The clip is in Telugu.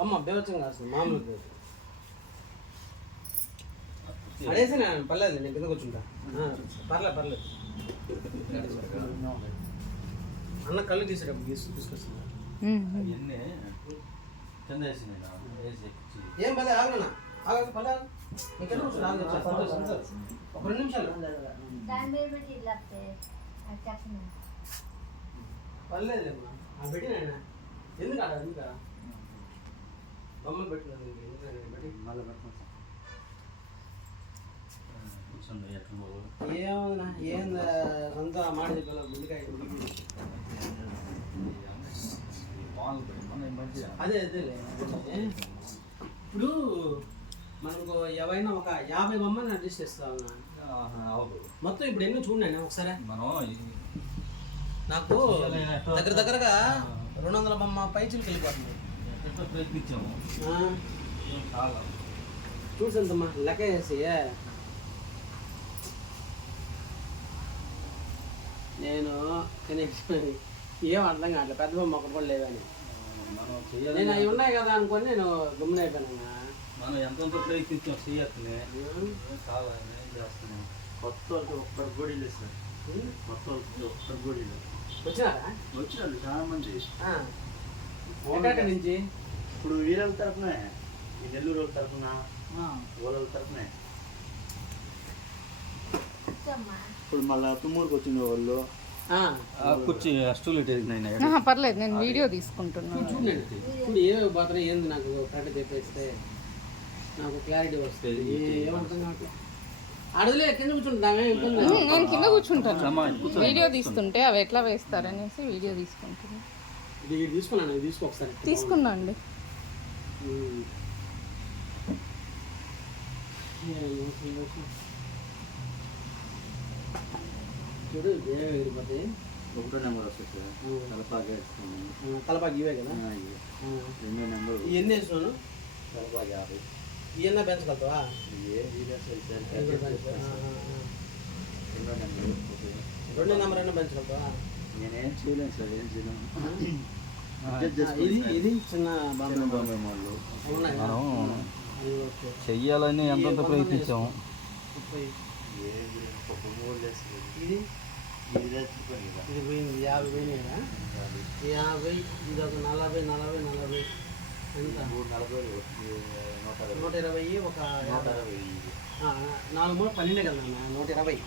అమ్మ బేవచ్చంగా వస్తుంది మామూలు అడేసి నేను పర్లేదు నేను కింద కూర్చుంటా పర్లేదు పర్లేదు. అన్న కళ్ళు తీసేటప్పుడు తీసు తీసుకొస్తున్నా ఏం పర్లేదు ఆగనా ఆగ పర్లేదు సంతోష్. ఒక రెండు నిమిషాలు. దాని మీద పెట్టి ఇల్లాస్తే అది చెప్పను పర్లేదు అమ్మా ఆ పెట్టి నాయన ఎందుకు ఆడ ఎందుకు పెట్టినాను మళ్ళీ సార్. ఏమన్నా ఏం అదే అదే. ఇప్పుడు మనకు ఎవరైనా ఒక యాభై బొమ్మని అడ్జస్ట్ చేస్తాను అవును. మొత్తం ఇప్పుడు ఎన్నో చూడండి ఒకసారి. నాకు దగ్గర దగ్గరగా రెండు వందల బొమ్మ పైచులకి వెళ్ళిపోతుంది. ప్రయత్నించాము. చూసంతమ్మా లెక్క చేసి నేను కనీసం ఏం అర్థం కావట్లేదు. పెద్ద బొమ్మ ఒకటి కూడా లేవని మనం నేను అవి ఉన్నాయి కదా అనుకొని నేను గమ్మున అయిపోయాను మనం ఎంతెంత ప్రయత్నించాం ఏం చాలా ఏం చేస్తున్నాం? కొత్త వాళ్ళకి కూడా లేదు కూడా లేదు వచ్చినారా? వచ్చినారు చాలా మంది నుంచి? ఇప్పుడు వీరల తరఫున ఈ నెల్లూరు వాళ్ళ తరఫున వాళ్ళ తరఫున ఇప్పుడు మళ్ళీ తుమ్మూరుకి వచ్చిన వాళ్ళు. ఆ. కుర్చీ స్టూల్ పర్లేదు నేను వీడియో తీసుకుంటున్నాను. చూడండి ఇప్పుడు ఏమేమి పోతున్నాయి ఏంది నాకు కరెక్ట్ చెప్పేస్తే నాకు క్లారిటీ వస్తుంది. ఏ- ఏమర్థం కావట్లేదు అడగలే కింద కూర్చుంటామే నేను కింద కూర్చుంటాను. వీడియో తీస్తుంటే అవి ఎట్లా వేస్తారనేసి వీడియో తీసుకుంటున్నాను ఇది తీసుకున్నాను ఇది తీసుకో ఒకసారి. తీసుకున్నా అండి. చూడు ఒకటో నెంబర్ వస్తుంది తలపాకి ఇవే కదా. రెండో నెంబర్. యాభై. ఇవన్నీ పెంచగలుగుతావా ఆ, ఆ. రెండో నెంబర్. రెండో నెంబర్ అయినా పెంచగలుగుతావా నేనేం చేయలేను సార్ ఏం అడ్జస్ట్ ఇది ఇది చిన్న బాంబే చిన్న బాంబే మోడల్ ఉన్నాయా? మనం. చెయ్యాలని ఎంతెంత ప్రయత్నించాము. ఇది? పోయింది. యాభై యాభై. ఇది ఒక నలభై నలభై నలభై. ఎంత? నలభై నూట ఇరవై ఒక నూట యాభై. అరవై ఇది. ఆ, నాలుగు మూడు పన్నెండే కదా నూట ఇరవై.